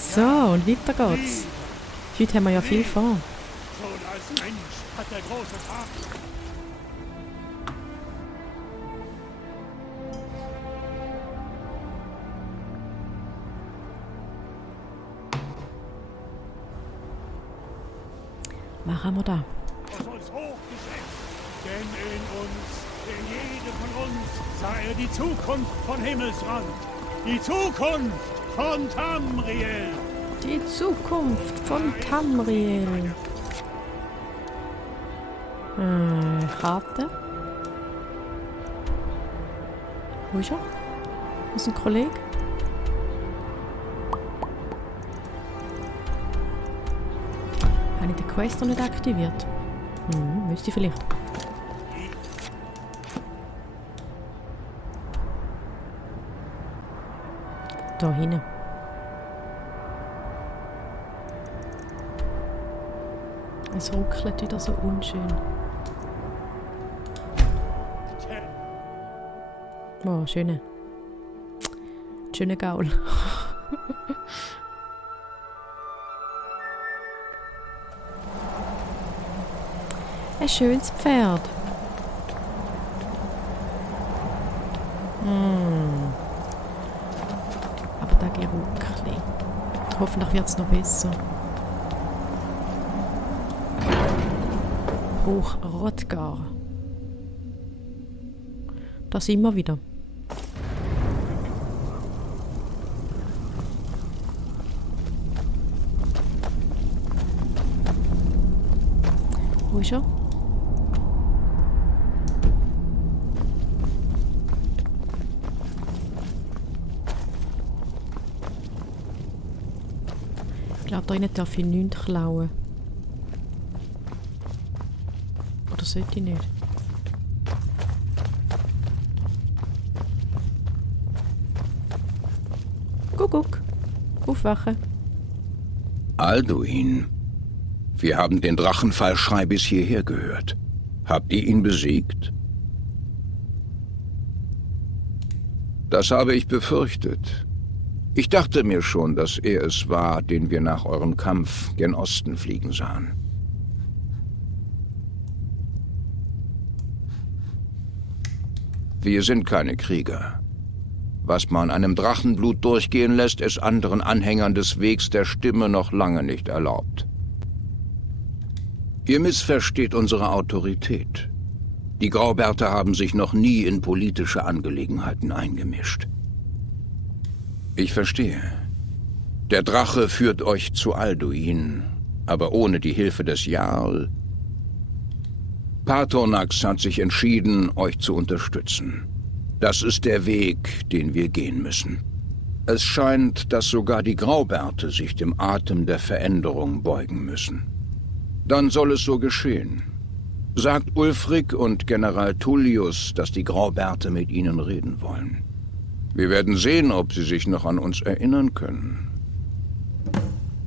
So, und weiter geht's. Heute haben wir ja viel vor. Schon als Mensch hat der große Vater. Was haben wir da? Aus uns hochgesetzt, denn in jedem von uns sah er die Zukunft von Himmelsrand, die Zukunft von Tamriel. Die Zukunft von Tamriel. Karte. Wo ist er? Wo ist ein Kollege? Habe ich den Quest noch nicht aktiviert? Müsste ich vielleicht. Da hinten. Es ruckelt wieder so unschön. Oh, schöne Gaul. Ein schönes Pferd. Aber da Geruckli. Hoffentlich wird es noch besser. Hoch Rodgar. Da sind wir wieder. Wo ist er? Ich glaube, da innen darf ich nichts klauen. Oder sollte ich nicht? Guck. Aufwachen. Alduin. Wir haben den Drachenfallschrei bis hierher gehört. Habt ihr ihn besiegt? Das habe ich befürchtet. Ich dachte mir schon, dass er es war, den wir nach eurem Kampf gen Osten fliegen sahen. Wir sind keine Krieger. Was man einem Drachenblut durchgehen lässt, ist anderen Anhängern des Wegs der Stimme noch lange nicht erlaubt. Ihr missversteht unsere Autorität. Die Graubärte haben sich noch nie in politische Angelegenheiten eingemischt. Ich verstehe. Der Drache führt euch zu Alduin, aber ohne die Hilfe des Jarl. Paarthurnax hat sich entschieden, euch zu unterstützen. Das ist der Weg, den wir gehen müssen. Es scheint, dass sogar die Graubärte sich dem Atem der Veränderung beugen müssen. Dann soll es so geschehen. Sagt Ulfric und General Tullius, dass die Graubärte mit ihnen reden wollen. Wir werden sehen, ob sie sich noch an uns erinnern können.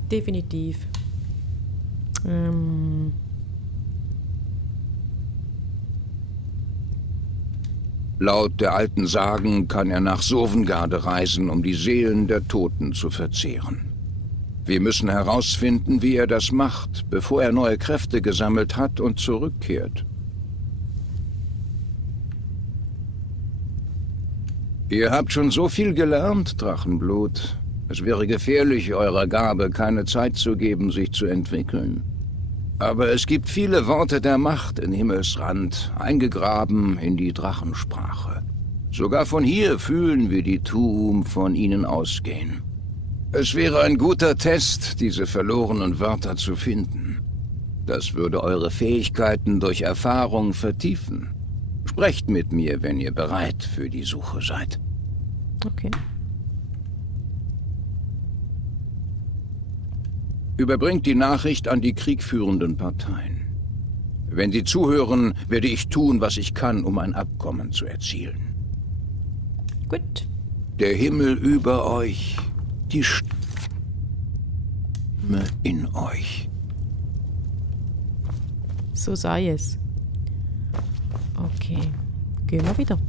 Definitiv. Laut der alten Sagen kann er nach Sovngarde reisen, um die Seelen der Toten zu verzehren. Wir müssen herausfinden, wie er das macht, bevor er neue Kräfte gesammelt hat und zurückkehrt. Ihr habt schon so viel gelernt, Drachenblut. Es wäre gefährlich, eurer Gabe keine Zeit zu geben, sich zu entwickeln. Aber es gibt viele Worte der Macht in Himmelsrand, eingegraben in die Drachensprache. Sogar von hier fühlen wir die Tuum von ihnen ausgehen. Es wäre ein guter Test, diese verlorenen Wörter zu finden. Das würde eure Fähigkeiten durch Erfahrung vertiefen. Sprecht mit mir, wenn ihr bereit für die Suche seid. Okay. Überbringt die Nachricht an die kriegführenden Parteien. Wenn sie zuhören, werde ich tun, was ich kann, um ein Abkommen zu erzielen. Gut. Der Himmel über euch, die Stimme in euch. So sei es. Okay. Gehen wir wieder.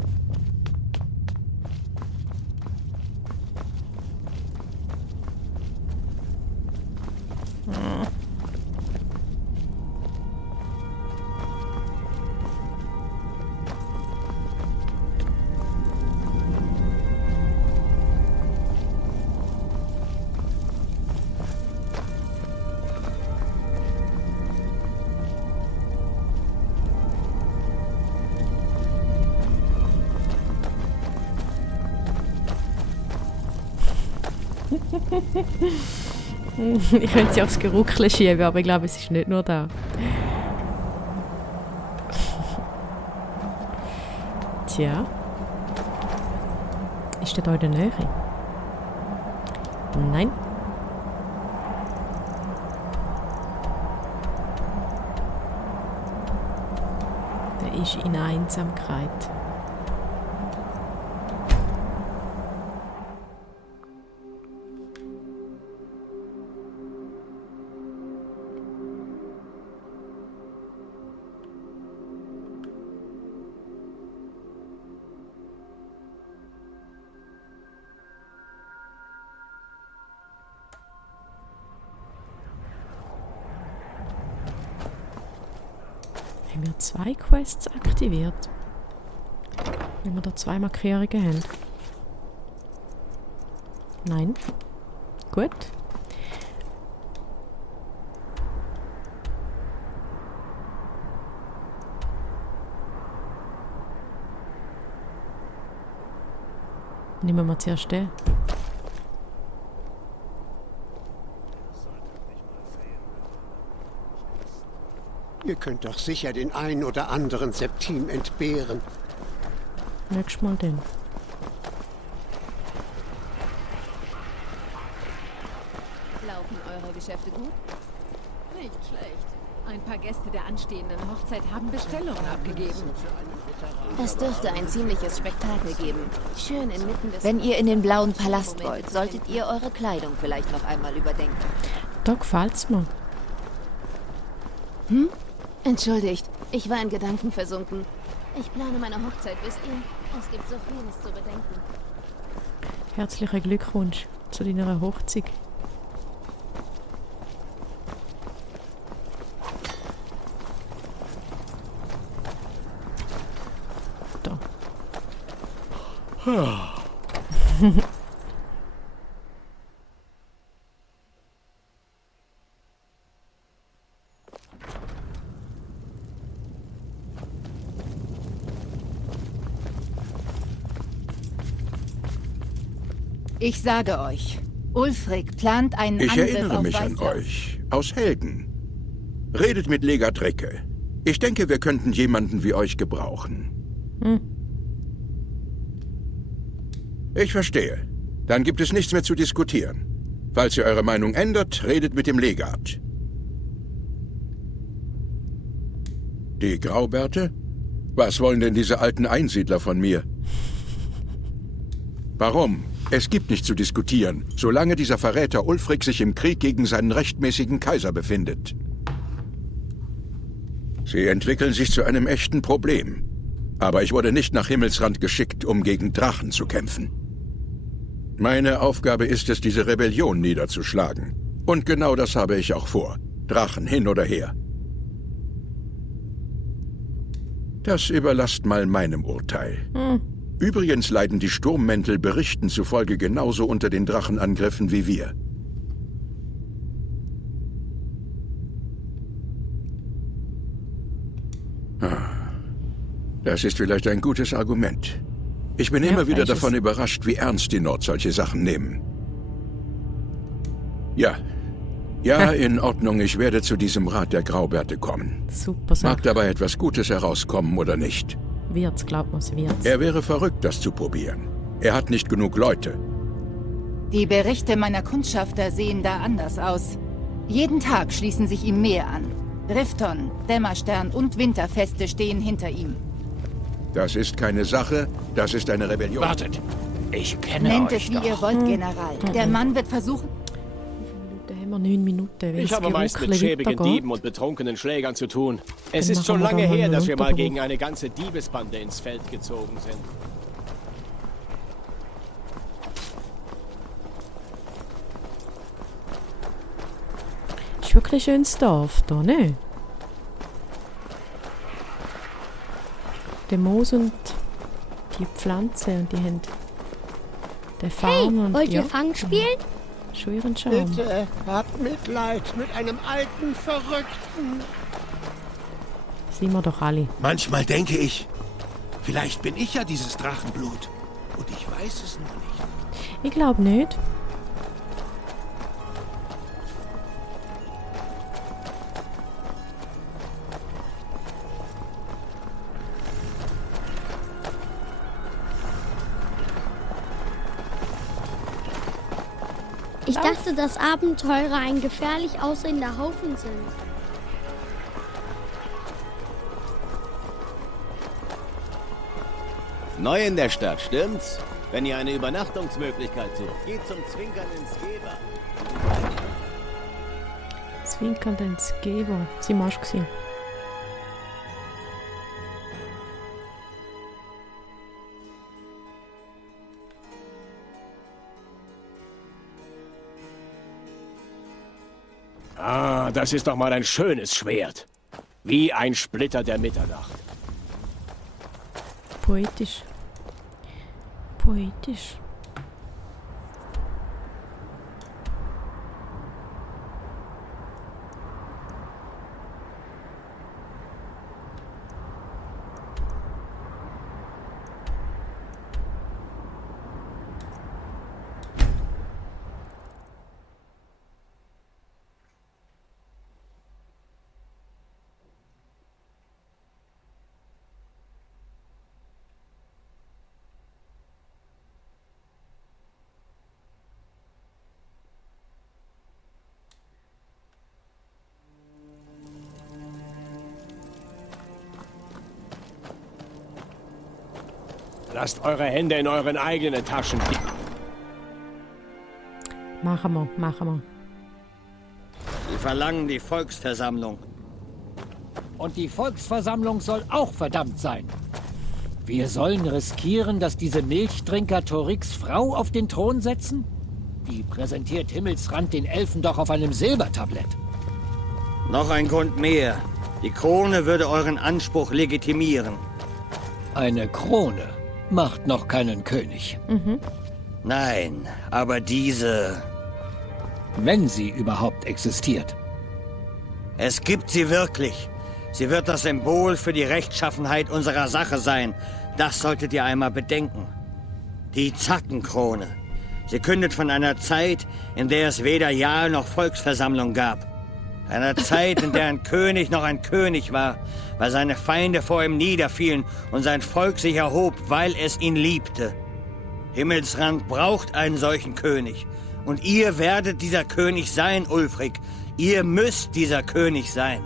Ich könnte sie aufs Geruckle schieben, aber ich glaube, es ist nicht nur da. Tja. Ist der da in der Nähe? Nein. Der ist in Einsamkeit. Haben wir 2 Quests aktiviert? Wenn wir da 2 Markierungen haben. Nein. Gut. Nehmen wir zuerst den. Ihr könnt doch sicher den einen oder anderen Septim entbehren. Nächstes Mal den. Laufen eure Geschäfte gut? Nicht schlecht. Ein paar Gäste der anstehenden Hochzeit haben Bestellungen abgegeben. Es dürfte ein ziemliches Spektakel geben. Schön inmitten des... Wenn ihr in den Blauen Palast wollt, solltet ihr eure Kleidung vielleicht noch einmal überdenken. Da gefällt's mir. Entschuldigt, ich war in Gedanken versunken. Ich plane meine Hochzeit, wisst ihr? Es gibt so vieles zu bedenken. Herzlichen Glückwunsch zu deiner Hochzeit. Da. Ich sage euch, Ulfric plant einen Ich Angriff erinnere auf mich an Weißlauf. euch. Aus Helden. Redet mit Legat Recke. Ich denke, wir könnten jemanden wie euch gebrauchen. Ich verstehe. Dann gibt es nichts mehr zu diskutieren. Falls ihr eure Meinung ändert, redet mit dem Legat. Die Graubärte? Was wollen denn diese alten Einsiedler von mir? Warum? Es gibt nichts zu diskutieren, solange dieser Verräter Ulfric sich im Krieg gegen seinen rechtmäßigen Kaiser befindet. Sie entwickeln sich zu einem echten Problem. Aber ich wurde nicht nach Himmelsrand geschickt, um gegen Drachen zu kämpfen. Meine Aufgabe ist es, diese Rebellion niederzuschlagen. Und genau das habe ich auch vor. Drachen hin oder her. Das überlasst mal meinem Urteil. Übrigens leiden die Sturmmäntel Berichten zufolge genauso unter den Drachenangriffen wie wir. Das ist vielleicht ein gutes Argument. Ich bin immer wieder davon überrascht, wie ernst die Nord solche Sachen nehmen. Ja, in Ordnung, ich werde zu diesem Rat der Graubärte kommen. Super Sache. Mag dabei etwas Gutes herauskommen oder nicht. Wird's, glaubt man, wird's. Er wäre verrückt, das zu probieren. Er hat nicht genug Leute. Die Berichte meiner Kundschafter sehen da anders aus. Jeden Tag schließen sich ihm mehr an. Rifton, Dämmerstern und Winterfeste stehen hinter ihm. Das ist keine Sache, das ist eine Rebellion. Wartet, ich kenne Nennt euch es, wie doch. ihr wollt, General. Der Mann wird versuchen... Da haben wir 9 Minuten. Wenn Ich das habe meist mit Geruckle schäbigen weitergeht. Dieben und betrunkenen Schlägern zu tun. Es Dann ist schon machen wir lange da mal her, einen dass wir mal Unterbruch. gegen eine ganze Diebesbande ins Feld gezogen sind. Ist wirklich ein schönes Dorf da, ne? Der Moos und die Pflanze und die haben den Farm und Wollt ja, ihr Fang spielen? schon ihren Charme. Bitte, habt Mitleid mit einem alten Verrückten. Sind wir doch alle. Manchmal denke ich, vielleicht bin ich ja dieses Drachenblut. Und ich weiß es noch nicht. Ich glaube nicht. Ich dachte, dass Abenteurer ein gefährlich aussehender Haufen sind. Neu in der Stadt, stimmt's? Wenn ihr eine Übernachtungsmöglichkeit sucht, geht zum Zwinkern ins Geber. Zwinkern ins Geber. Sie warst gewesen. Ah, das ist doch mal ein schönes Schwert. Wie ein Splitter der Mitternacht. Poetisch. Poetisch. Lasst eure Hände in euren eigenen Taschen. Machen wir, machen wir. Sie verlangen die Volksversammlung. Und die Volksversammlung soll auch verdammt sein. Wir sollen riskieren, dass diese Milchtrinker Torix Frau auf den Thron setzen? Die präsentiert Himmelsrand den Elfen doch auf einem Silbertablett. Noch ein Grund mehr. Die Krone würde euren Anspruch legitimieren. Eine Krone macht noch keinen König. Nein, aber diese... Wenn sie überhaupt existiert. Es gibt sie wirklich. Sie wird das Symbol für die Rechtschaffenheit unserer Sache sein. Das solltet ihr einmal bedenken. Die Zackenkrone. Sie kündet von einer Zeit, in der es weder Jahl noch Volksversammlung gab. Einer Zeit, in der ein König noch ein König war, weil seine Feinde vor ihm niederfielen und sein Volk sich erhob, weil es ihn liebte. Himmelsrand braucht einen solchen König. Und ihr werdet dieser König sein, Ulfric. Ihr müsst dieser König sein.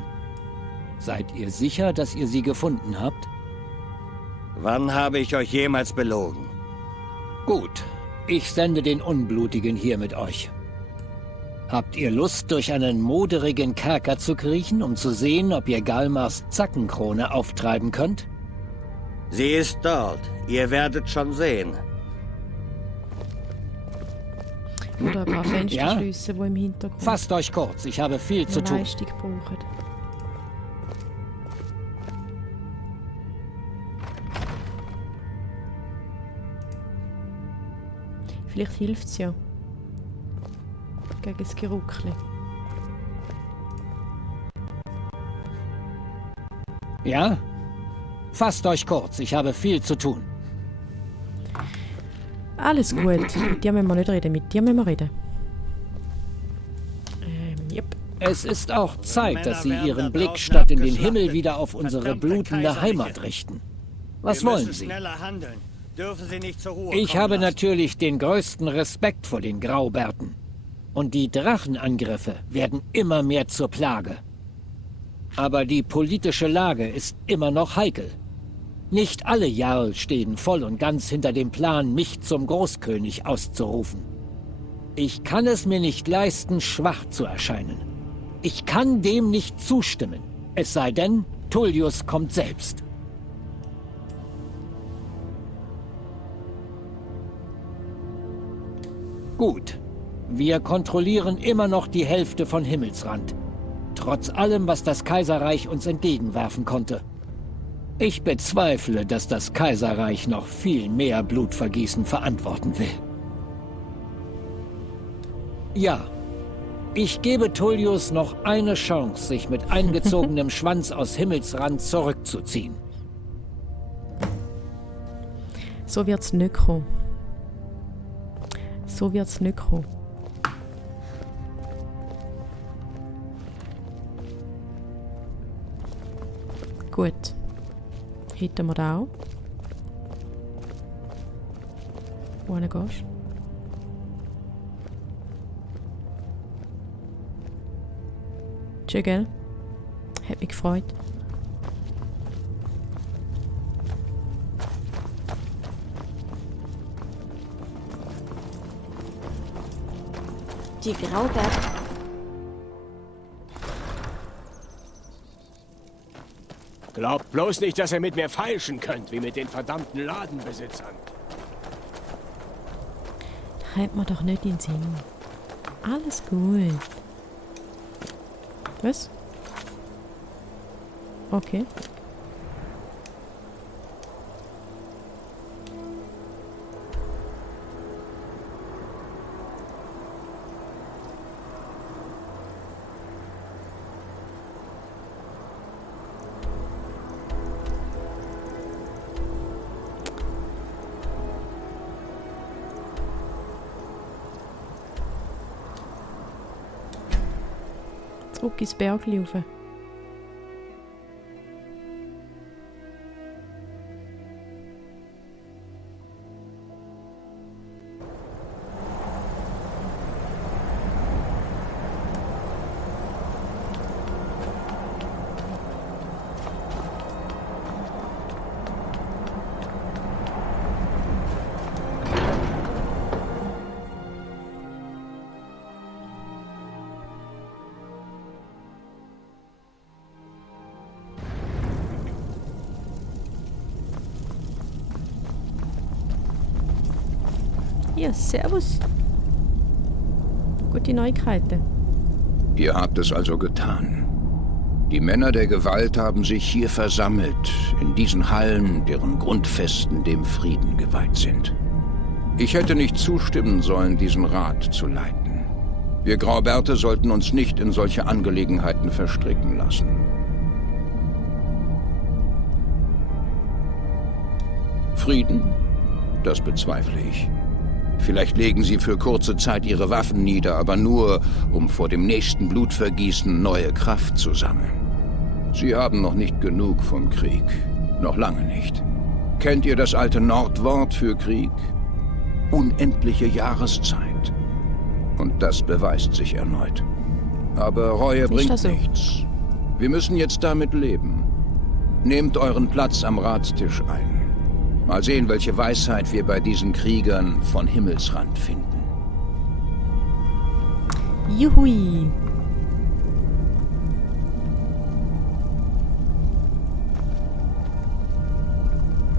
Seid ihr sicher, dass ihr sie gefunden habt? Wann habe ich euch jemals belogen? Gut, ich sende den Unblutigen hier mit euch. Habt ihr Lust, durch einen moderigen Kerker zu kriechen, um zu sehen, ob ihr Galmars Zackenkrone auftreiben könnt? Sie ist dort. Ihr werdet schon sehen. Oder ein paar Fenster Ja? schliessen, die im Hintergrund Fasst euch kurz, ich habe viel zu tun. Leistung brauchen. Vielleicht hilft es ja. Gegen das Geruckli. Ja? Fasst euch kurz, ich habe viel zu tun. Alles gut. Mit dir müssen wir nicht reden, mit dir müssen wir reden. Yep. Es ist auch Zeit, dass sie ihren Blick statt in den Himmel wieder auf unsere blutende Heimat richten. Was wollen sie? Schneller handeln. Dürfen Sie nicht zur Ruhe Ich kommen habe lassen. natürlich den größten Respekt vor den Graubärten. Und die Drachenangriffe werden immer mehr zur Plage. Aber die politische Lage ist immer noch heikel. Nicht alle Jarl stehen voll und ganz hinter dem Plan, mich zum Großkönig auszurufen. Ich kann es mir nicht leisten, schwach zu erscheinen. Ich kann dem nicht zustimmen. Es sei denn, Tullius kommt selbst. Gut. Wir kontrollieren immer noch die Hälfte von Himmelsrand. Trotz allem, was das Kaiserreich uns entgegenwerfen konnte. Ich bezweifle, dass das Kaiserreich noch viel mehr Blutvergießen verantworten will. Ja, ich gebe Tullius noch eine Chance, sich mit eingezogenem Schwanz aus Himmelsrand zurückzuziehen. So wird's nicht kommen. So wird's nicht kommen. Gut. Hätten wir da auch. Wohin gehst du? Schön, gell? Hat mich gefreut. Die Graubert... Glaubt bloß nicht, dass ihr mit mir feilschen könnt, wie mit den verdammten Ladenbesitzern. Treibt mir doch nicht in den Sinn. Alles gut. Was? Okay. Zurück ins Bergli rauf. Ja, servus. Gute Neuigkeiten. Ihr habt es also getan. Die Männer der Gewalt haben sich hier versammelt, in diesen Hallen, deren Grundfesten dem Frieden geweiht sind. Ich hätte nicht zustimmen sollen, diesen Rat zu leiten. Wir Graubärte sollten uns nicht in solche Angelegenheiten verstricken lassen. Frieden? Das bezweifle ich. Vielleicht legen sie für kurze Zeit ihre Waffen nieder, aber nur, um vor dem nächsten Blutvergießen neue Kraft zu sammeln. Sie haben noch nicht genug vom Krieg. Noch lange nicht. Kennt ihr das alte Nordwort für Krieg? Unendliche Jahreszeit. Und das beweist sich erneut. Aber Reue bringt nichts. Wir müssen jetzt damit leben. Nehmt euren Platz am Ratstisch ein. Mal sehen, welche Weisheit wir bei diesen Kriegern von Himmelsrand finden. Juhui.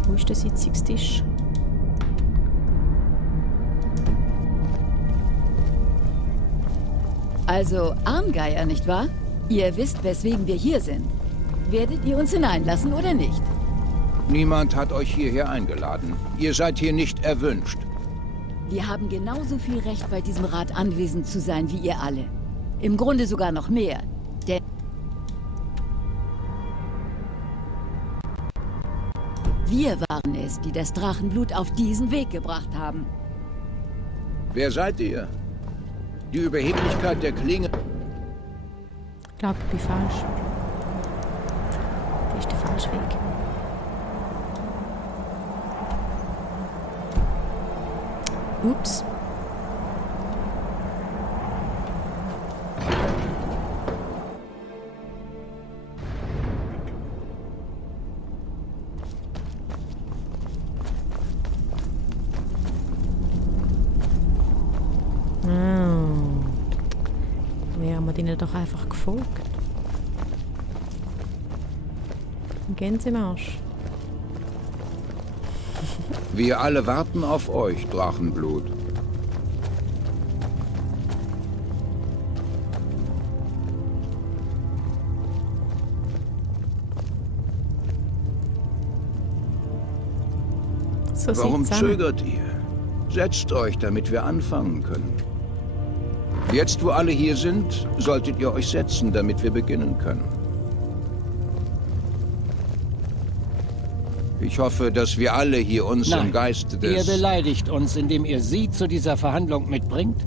Wo ist der Sitzungstisch? Also Armgeier, nicht wahr? Ihr wisst, weswegen wir hier sind. Werdet ihr uns hineinlassen oder nicht? Niemand hat euch hierher eingeladen. Ihr seid hier nicht erwünscht. Wir haben genauso viel Recht, bei diesem Rat anwesend zu sein wie ihr alle. Im Grunde sogar noch mehr. Denn wir waren es, die das Drachenblut auf diesen Weg gebracht haben. Wer seid ihr? Die Überheblichkeit der Klinge... Ich glaube, ich bin falsch. Das ist der falsche Weg. Ups. Wären wir denen doch einfach gefolgt. Ein Gänsemarsch. Wir alle warten auf euch, Drachenblut. So Warum zögert ihr? Setzt euch, damit wir anfangen können. Jetzt, wo alle hier sind, solltet ihr euch setzen, damit wir beginnen können. Ich hoffe, dass wir alle hier uns im Geiste des... Ihr beleidigt uns, indem ihr sie zu dieser Verhandlung mitbringt?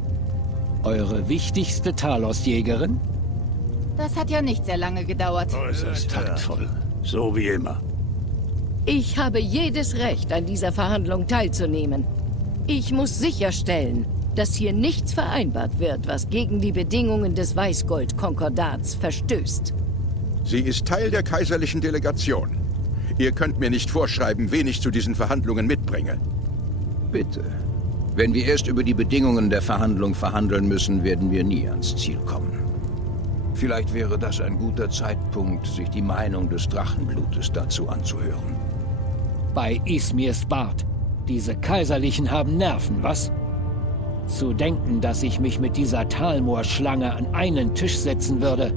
Eure wichtigste Talos-Jägerin? Das hat ja nicht sehr lange gedauert. Äußerst taktvoll. So wie immer. Ich habe jedes Recht, an dieser Verhandlung teilzunehmen. Ich muss sicherstellen, dass hier nichts vereinbart wird, was gegen die Bedingungen des Weißgold-Konkordats verstößt. Sie ist Teil der kaiserlichen Delegation. Ihr könnt mir nicht vorschreiben, wen ich zu diesen Verhandlungen mitbringe. Bitte. Wenn wir erst über die Bedingungen der Verhandlung verhandeln müssen, werden wir nie ans Ziel kommen. Vielleicht wäre das ein guter Zeitpunkt, sich die Meinung des Drachenblutes dazu anzuhören. Bei Izmirs Bart. Diese Kaiserlichen haben Nerven, was? Zu denken, dass ich mich mit dieser Talmoor-Schlange an einen Tisch setzen würde.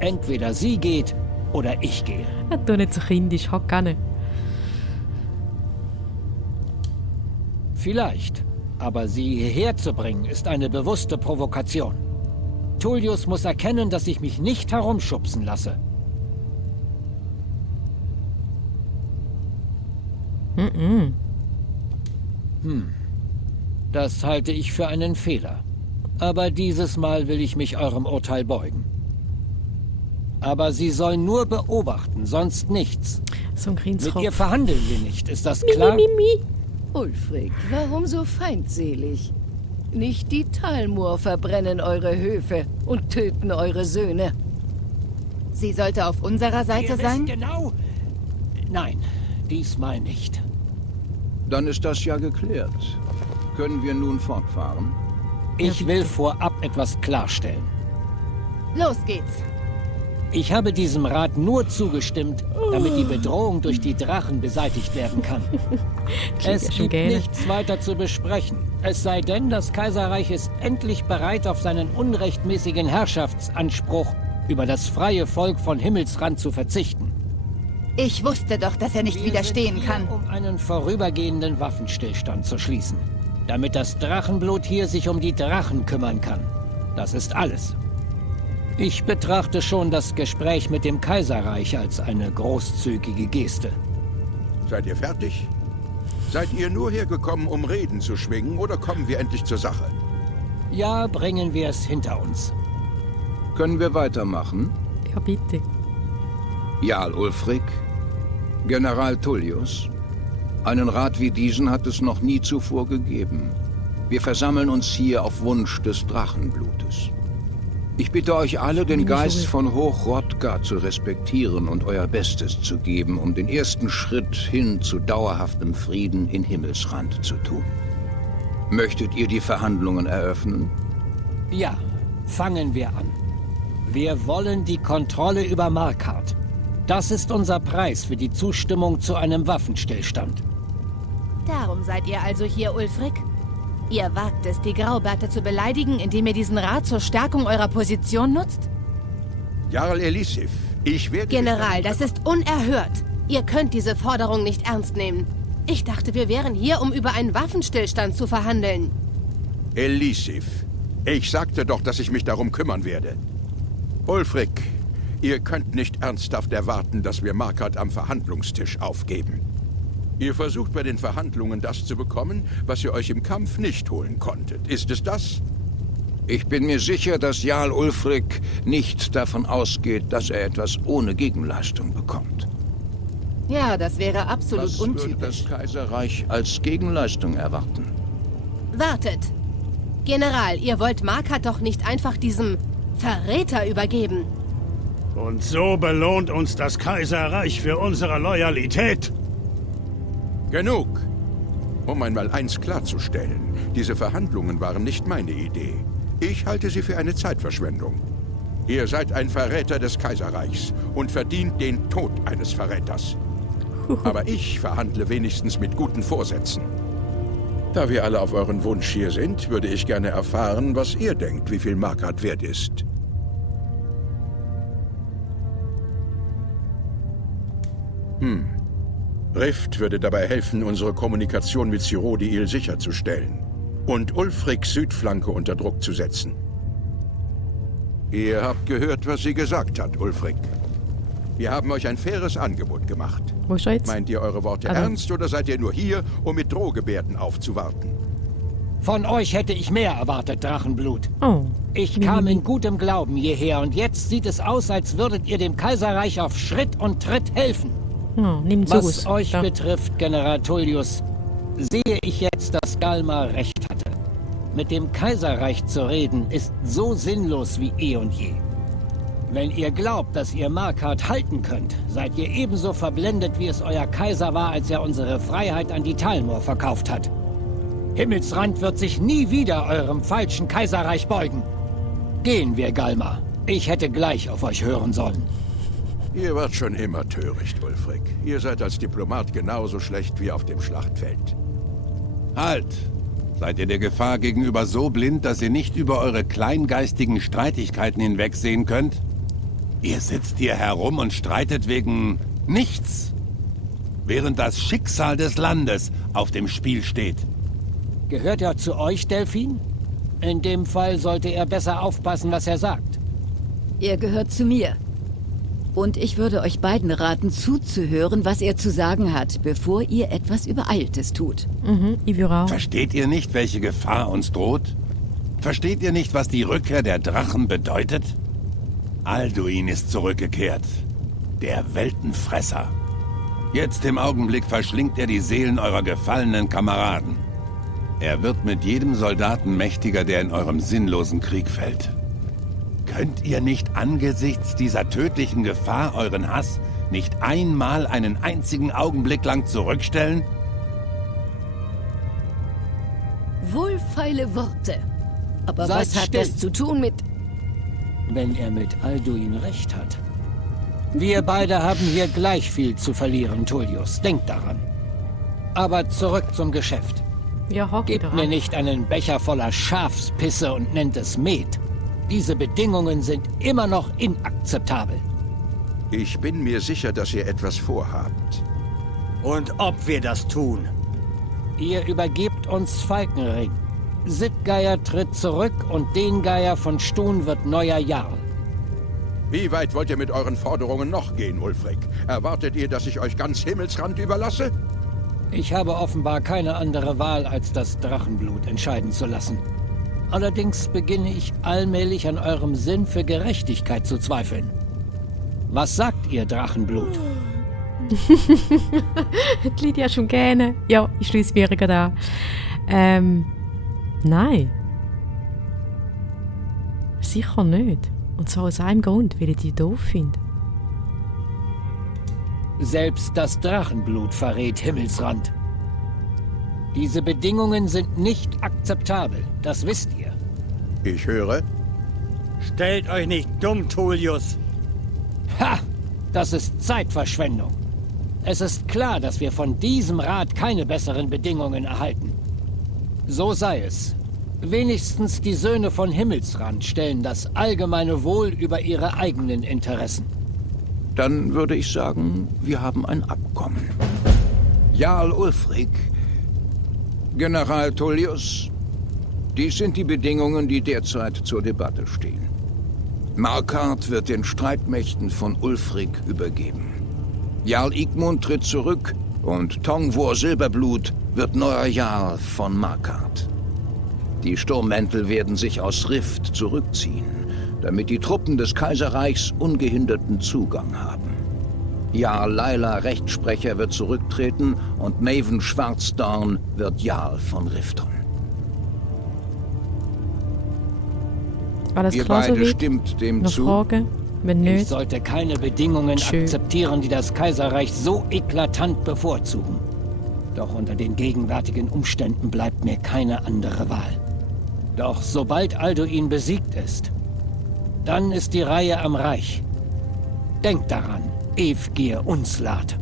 Entweder sie geht oder ich gehe. Du nicht so kindisch, hat gar nicht. Vielleicht. Aber sie hierher zu bringen, ist eine bewusste Provokation. Tullius muss erkennen, dass ich mich nicht herumschubsen lasse. Das halte ich für einen Fehler. Aber dieses Mal will ich mich eurem Urteil beugen. Aber sie sollen nur beobachten, sonst nichts. So ein Mit ihr verhandeln wir nicht, ist das klar? Ulfric, warum so feindselig? Nicht die Talmoor verbrennen eure Höfe und töten eure Söhne. Sie sollte auf unserer Seite sein? Genau. Nein, diesmal nicht. Dann ist das ja geklärt. Können wir nun fortfahren? Ich will vorab etwas klarstellen. Los geht's. Ich habe diesem Rat nur zugestimmt, damit die Bedrohung durch die Drachen beseitigt werden kann. Es gibt nichts weiter zu besprechen. Es sei denn, das Kaiserreich ist endlich bereit, auf seinen unrechtmäßigen Herrschaftsanspruch über das freie Volk von Himmelsrand zu verzichten. Ich wusste doch, dass er nicht widerstehen kann. Um einen vorübergehenden Waffenstillstand zu schließen, damit das Drachenblut hier sich um die Drachen kümmern kann. Das ist alles. Ich betrachte schon das Gespräch mit dem Kaiserreich als eine großzügige Geste. Seid ihr fertig? Seid ihr nur hergekommen, um Reden zu schwingen, oder kommen wir endlich zur Sache? Ja, bringen wir es hinter uns. Können wir weitermachen? Ja, bitte. Jarl Ulfric, General Tullius. Einen Rat wie diesen hat es noch nie zuvor gegeben. Wir versammeln uns hier auf Wunsch des Drachenblutes. Ich bitte euch alle, den Geist von Hoch Hrothgar zu respektieren und euer Bestes zu geben, um den ersten Schritt hin zu dauerhaftem Frieden in Himmelsrand zu tun. Möchtet ihr die Verhandlungen eröffnen? Ja, fangen wir an. Wir wollen die Kontrolle über Markarth. Das ist unser Preis für die Zustimmung zu einem Waffenstillstand. Darum seid ihr also hier, Ulfric? Ihr wagt es, die Graubärte zu beleidigen, indem ihr diesen Rat zur Stärkung eurer Position nutzt? Jarl Elisif, ich werde... General, das ist unerhört. Ihr könnt diese Forderung nicht ernst nehmen. Ich dachte, wir wären hier, um über einen Waffenstillstand zu verhandeln. Elisif, ich sagte doch, dass ich mich darum kümmern werde. Ulfric, ihr könnt nicht ernsthaft erwarten, dass wir Markarth am Verhandlungstisch aufgeben. Ihr versucht bei den Verhandlungen das zu bekommen, was ihr euch im Kampf nicht holen konntet. Ist es das? Ich bin mir sicher, dass Jarl Ulfric nicht davon ausgeht, dass er etwas ohne Gegenleistung bekommt. Ja, das wäre absolut untypisch. Was würde das Kaiserreich als Gegenleistung erwarten? Wartet! General, ihr wollt Markarth doch nicht einfach diesem Verräter übergeben. Und so belohnt uns das Kaiserreich für unsere Loyalität. Genug! Um einmal eins klarzustellen, diese Verhandlungen waren nicht meine Idee. Ich halte sie für eine Zeitverschwendung. Ihr seid ein Verräter des Kaiserreichs und verdient den Tod eines Verräters. Aber ich verhandle wenigstens mit guten Vorsätzen. Da wir alle auf euren Wunsch hier sind, würde ich gerne erfahren, was ihr denkt, wie viel Markarth wert ist. Rift würde dabei helfen, unsere Kommunikation mit Cyrodiil sicherzustellen und Ulfrics Südflanke unter Druck zu setzen. Ihr habt gehört, was sie gesagt hat, Ulfric. Wir haben euch ein faires Angebot gemacht. Wo ist er jetzt? Meint ihr eure Worte ernst oder seid ihr nur hier, um mit Drohgebärden aufzuwarten? Von euch hätte ich mehr erwartet, Drachenblut. Oh. Ich kam in gutem Glauben hierher und jetzt sieht es aus, als würdet ihr dem Kaiserreich auf Schritt und Tritt helfen. Was euch betrifft, General Tullius, sehe ich jetzt, dass Galmar recht hatte. Mit dem Kaiserreich zu reden, ist so sinnlos wie eh und je. Wenn ihr glaubt, dass ihr Markart halten könnt, seid ihr ebenso verblendet, wie es euer Kaiser war, als er unsere Freiheit an die Talmor verkauft hat. Himmelsrand wird sich nie wieder eurem falschen Kaiserreich beugen. Gehen wir, Galmar. Ich hätte gleich auf euch hören sollen. Ihr wart schon immer töricht, Ulfric. Ihr seid als Diplomat genauso schlecht wie auf dem Schlachtfeld. Halt! Seid ihr der Gefahr gegenüber so blind, dass ihr nicht über eure kleingeistigen Streitigkeiten hinwegsehen könnt? Ihr sitzt hier herum und streitet wegen nichts, während das Schicksal des Landes auf dem Spiel steht. Gehört er zu euch, Delphine? In dem Fall sollte er besser aufpassen, was er sagt. Er gehört zu mir. Und ich würde euch beiden raten, zuzuhören, was er zu sagen hat, bevor ihr etwas Übereiltes tut. Ich würde auch. Versteht ihr nicht, welche Gefahr uns droht? Versteht ihr nicht, was die Rückkehr der Drachen bedeutet? Alduin ist zurückgekehrt. Der Weltenfresser. Jetzt im Augenblick verschlingt er die Seelen eurer gefallenen Kameraden. Er wird mit jedem Soldaten mächtiger, der in eurem sinnlosen Krieg fällt. Könnt ihr nicht angesichts dieser tödlichen Gefahr euren Hass nicht einmal einen einzigen Augenblick lang zurückstellen? Wohlfeile Worte. Aber Seid was hat still. das zu tun mit... Wenn er mit Alduin recht hat. Wir beide haben hier gleich viel zu verlieren, Tullius. Denkt daran. Aber zurück zum Geschäft. Ja, Gebt mir nicht einen Becher voller Schafspisse und nennt es Met. Diese Bedingungen sind immer noch inakzeptabel. Ich bin mir sicher, dass ihr etwas vorhabt. Und ob wir das tun? Ihr übergebt uns Falkenring. Sittgeier tritt zurück und den Geier von Stun wird neuer Jarl. Wie weit wollt ihr mit euren Forderungen noch gehen, Ulfric? Erwartet ihr, dass ich euch ganz Himmelsrand überlasse? Ich habe offenbar keine andere Wahl, als das Drachenblut entscheiden zu lassen. Allerdings beginne ich allmählich an eurem Sinn für Gerechtigkeit zu zweifeln. Was sagt ihr, Drachenblut? Die Lydia schon gerne. Ja, ich schließe mir gerade an. Nein. Sicher nicht. Und zwar aus einem Grund, weil ich die doof finde. Selbst das Drachenblut verrät Himmelsrand. Diese Bedingungen sind nicht akzeptabel, das wisst ihr. Ich höre. Stellt euch nicht dumm, Tullius. Ha! Das ist Zeitverschwendung. Es ist klar, dass wir von diesem Rat keine besseren Bedingungen erhalten. So sei es. Wenigstens die Söhne von Himmelsrand stellen das allgemeine Wohl über ihre eigenen Interessen. Dann würde ich sagen, wir haben ein Abkommen. Jarl Ulfric, General Tullius, dies sind die Bedingungen, die derzeit zur Debatte stehen. Markart wird den Streitmächten von Ulfric übergeben. Jarl Igmund tritt zurück und Tongvor Silberblut wird neuer Jarl von Markart. Die Sturmmäntel werden sich aus Rift zurückziehen, damit die Truppen des Kaiserreichs ungehinderten Zugang haben. Jarl Laila Rechtsprecher wird zurücktreten und Maven Schwarzdorn wird Jarl von Rifton. Alles Ihr klar, beide so stimmt dem noch zu? Fragen? Wenn nicht. Ich sollte keine Bedingungen akzeptieren, die das Kaiserreich so eklatant bevorzugen. Doch unter den gegenwärtigen Umständen bleibt mir keine andere Wahl. Doch sobald Alduin besiegt ist, dann ist die Reihe am Reich. Denkt daran, Evgir Unslat.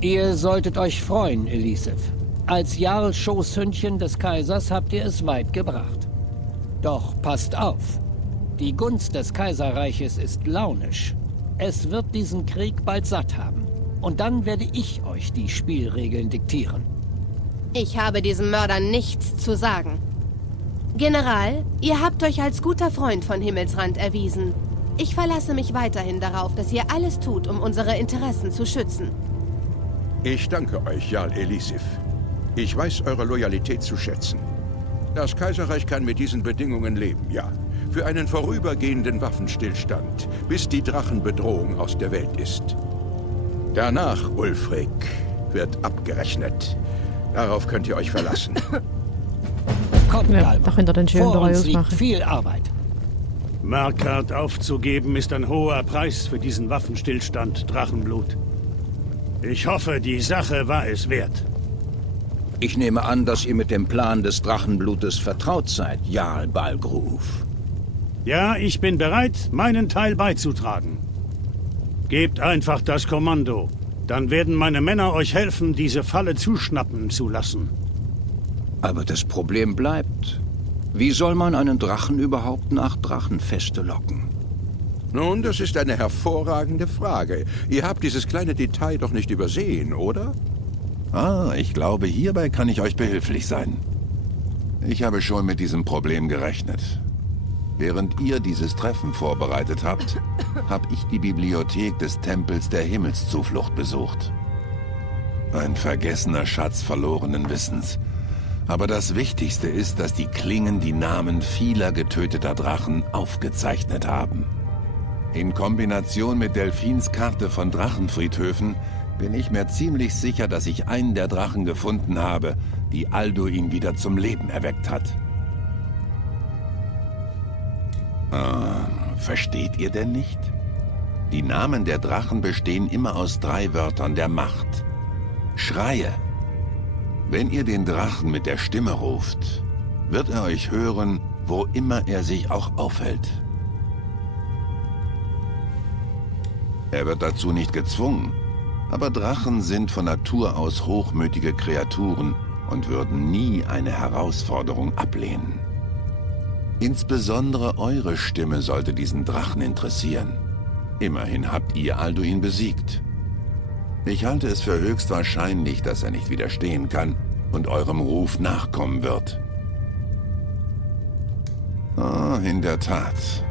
Ihr solltet euch freuen, Elisif. Als Jarl-Schoßhündchen des Kaisers habt ihr es weit gebracht. Doch passt auf. Die Gunst des Kaiserreiches ist launisch. Es wird diesen Krieg bald satt haben. Und dann werde ich euch die Spielregeln diktieren. Ich habe diesen Mördern nichts zu sagen. General, ihr habt euch als guter Freund von Himmelsrand erwiesen. Ich verlasse mich weiterhin darauf, dass ihr alles tut, um unsere Interessen zu schützen. Ich danke euch, Jarl Elisif. Ich weiß eure Loyalität zu schätzen. Das Kaiserreich kann mit diesen Bedingungen leben, ja. Für einen vorübergehenden Waffenstillstand, bis die Drachenbedrohung aus der Welt ist. Danach, Ulfric, wird abgerechnet. Darauf könnt ihr euch verlassen. Kommt, Ja, Galba. da könnt ihr den schön Vor uns ausmachen. liegt viel Arbeit. Markart aufzugeben ist ein hoher Preis für diesen Waffenstillstand, Drachenblut. Ich hoffe, die Sache war es wert. Ich nehme an, dass ihr mit dem Plan des Drachenblutes vertraut seid, Jarl Balgruf. Ja, ich bin bereit, meinen Teil beizutragen. Gebt einfach das Kommando. Dann werden meine Männer euch helfen, diese Falle zuschnappen zu lassen. Aber das Problem bleibt. Wie soll man einen Drachen überhaupt nach Drachenfeste locken? Nun, das ist eine hervorragende Frage. Ihr habt dieses kleine Detail doch nicht übersehen, oder? Ah, ich glaube, hierbei kann ich euch behilflich sein. Ich habe schon mit diesem Problem gerechnet. Während ihr dieses Treffen vorbereitet habt, habe ich die Bibliothek des Tempels der Himmelszuflucht besucht. Ein vergessener Schatz verlorenen Wissens. Aber das Wichtigste ist, dass die Klingen die Namen vieler getöteter Drachen aufgezeichnet haben. In Kombination mit Delphins Karte von Drachenfriedhöfen bin ich mir ziemlich sicher, dass ich einen der Drachen gefunden habe, die Alduin wieder zum Leben erweckt hat. Versteht ihr denn nicht? Die Namen der Drachen bestehen immer aus 3 Wörtern der Macht. Schreie. Wenn ihr den Drachen mit der Stimme ruft, wird er euch hören, wo immer er sich auch aufhält. Er wird dazu nicht gezwungen, aber Drachen sind von Natur aus hochmütige Kreaturen und würden nie eine Herausforderung ablehnen. Insbesondere eure Stimme sollte diesen Drachen interessieren. Immerhin habt ihr Alduin besiegt. Ich halte es für höchst wahrscheinlich, dass er nicht widerstehen kann und eurem Ruf nachkommen wird. In der Tat.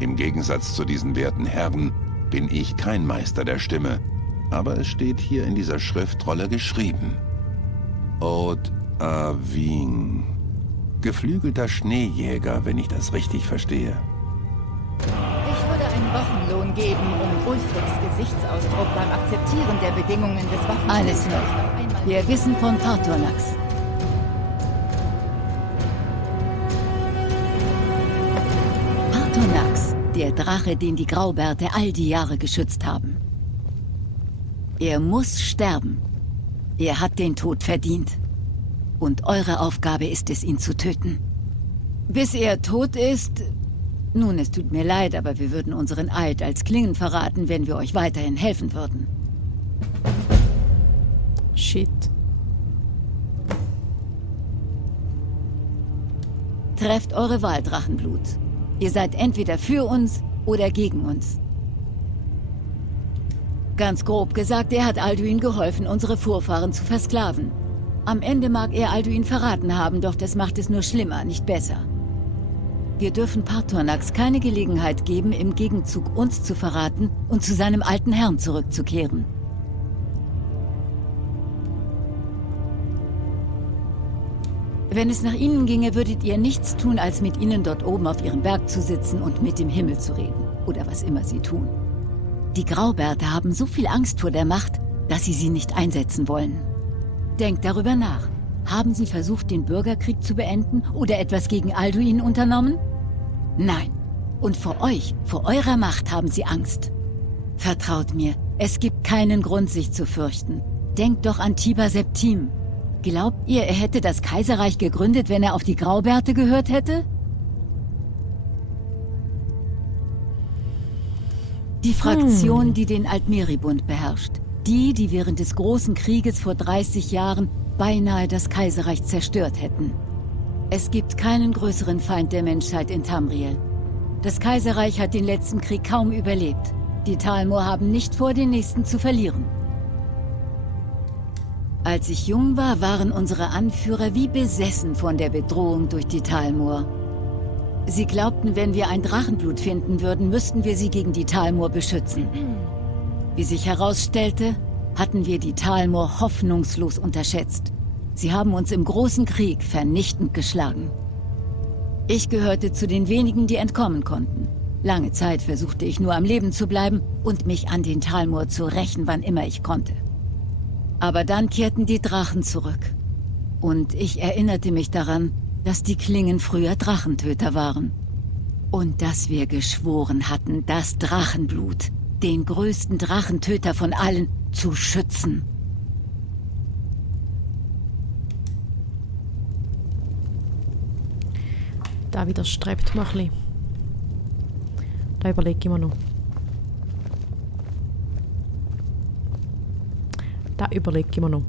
Im Gegensatz zu diesen werten Herren bin ich kein Meister der Stimme, aber es steht hier in dieser Schriftrolle geschrieben. Od Aving. Geflügelter Schneejäger, wenn ich das richtig verstehe. Ich würde einen Wochenlohn geben, um Ulfrics Gesichtsausdruck beim Akzeptieren der Bedingungen des Alles Waffenstillstands noch. einmal... Wir wissen von Patornax. Patornax, der Drache, den die Graubärte all die Jahre geschützt haben. Er muss sterben. Er hat den Tod verdient. Und eure Aufgabe ist es, ihn zu töten. Bis er tot ist... Nun, es tut mir leid, aber wir würden unseren Eid als Klingen verraten, wenn wir euch weiterhin helfen würden. Shit. Trefft eure Wahl, Drachenblut. Ihr seid entweder für uns oder gegen uns. Ganz grob gesagt, er hat Alduin geholfen, unsere Vorfahren zu versklaven. Am Ende mag er Alduin verraten haben, doch das macht es nur schlimmer, nicht besser. Wir dürfen Patornax keine Gelegenheit geben, im Gegenzug uns zu verraten und zu seinem alten Herrn zurückzukehren. Wenn es nach ihnen ginge, würdet ihr nichts tun, als mit ihnen dort oben auf ihrem Berg zu sitzen und mit dem Himmel zu reden. Oder was immer sie tun. Die Graubärte haben so viel Angst vor der Macht, dass sie nicht einsetzen wollen. Denkt darüber nach. Haben sie versucht, den Bürgerkrieg zu beenden oder etwas gegen Alduin unternommen? Nein. Und vor euch, vor eurer Macht haben sie Angst. Vertraut mir, es gibt keinen Grund, sich zu fürchten. Denkt doch an Tiber Septim. Glaubt ihr, er hätte das Kaiserreich gegründet, wenn er auf die Graubärte gehört hätte? Die Fraktion, die den Altmeribund beherrscht. Die während des Großen Krieges vor 30 Jahren beinahe das Kaiserreich zerstört hätten. Es gibt keinen größeren Feind der Menschheit in Tamriel. Das Kaiserreich hat den letzten Krieg kaum überlebt. Die Talmor haben nicht vor, den nächsten zu verlieren. Als ich jung war, waren unsere Anführer wie besessen von der Bedrohung durch die Talmor. Sie glaubten, wenn wir ein Drachenblut finden würden, müssten wir sie gegen die Talmor beschützen. Wie sich herausstellte, hatten wir die Talmor hoffnungslos unterschätzt. Sie haben uns im Großen Krieg vernichtend geschlagen. Ich gehörte zu den wenigen, die entkommen konnten. Lange Zeit versuchte ich nur am Leben zu bleiben und mich an den Talmor zu rächen, wann immer ich konnte. Aber dann kehrten die Drachen zurück. Und ich erinnerte mich daran, dass die Klingen früher Drachentöter waren. Und dass wir geschworen hatten, das Drachenblut, den größten Drachentöter von allen, zu schützen. Da widerstrebt mir ein bisschen. Da überlege ich mir noch. Da überlege ich mir noch.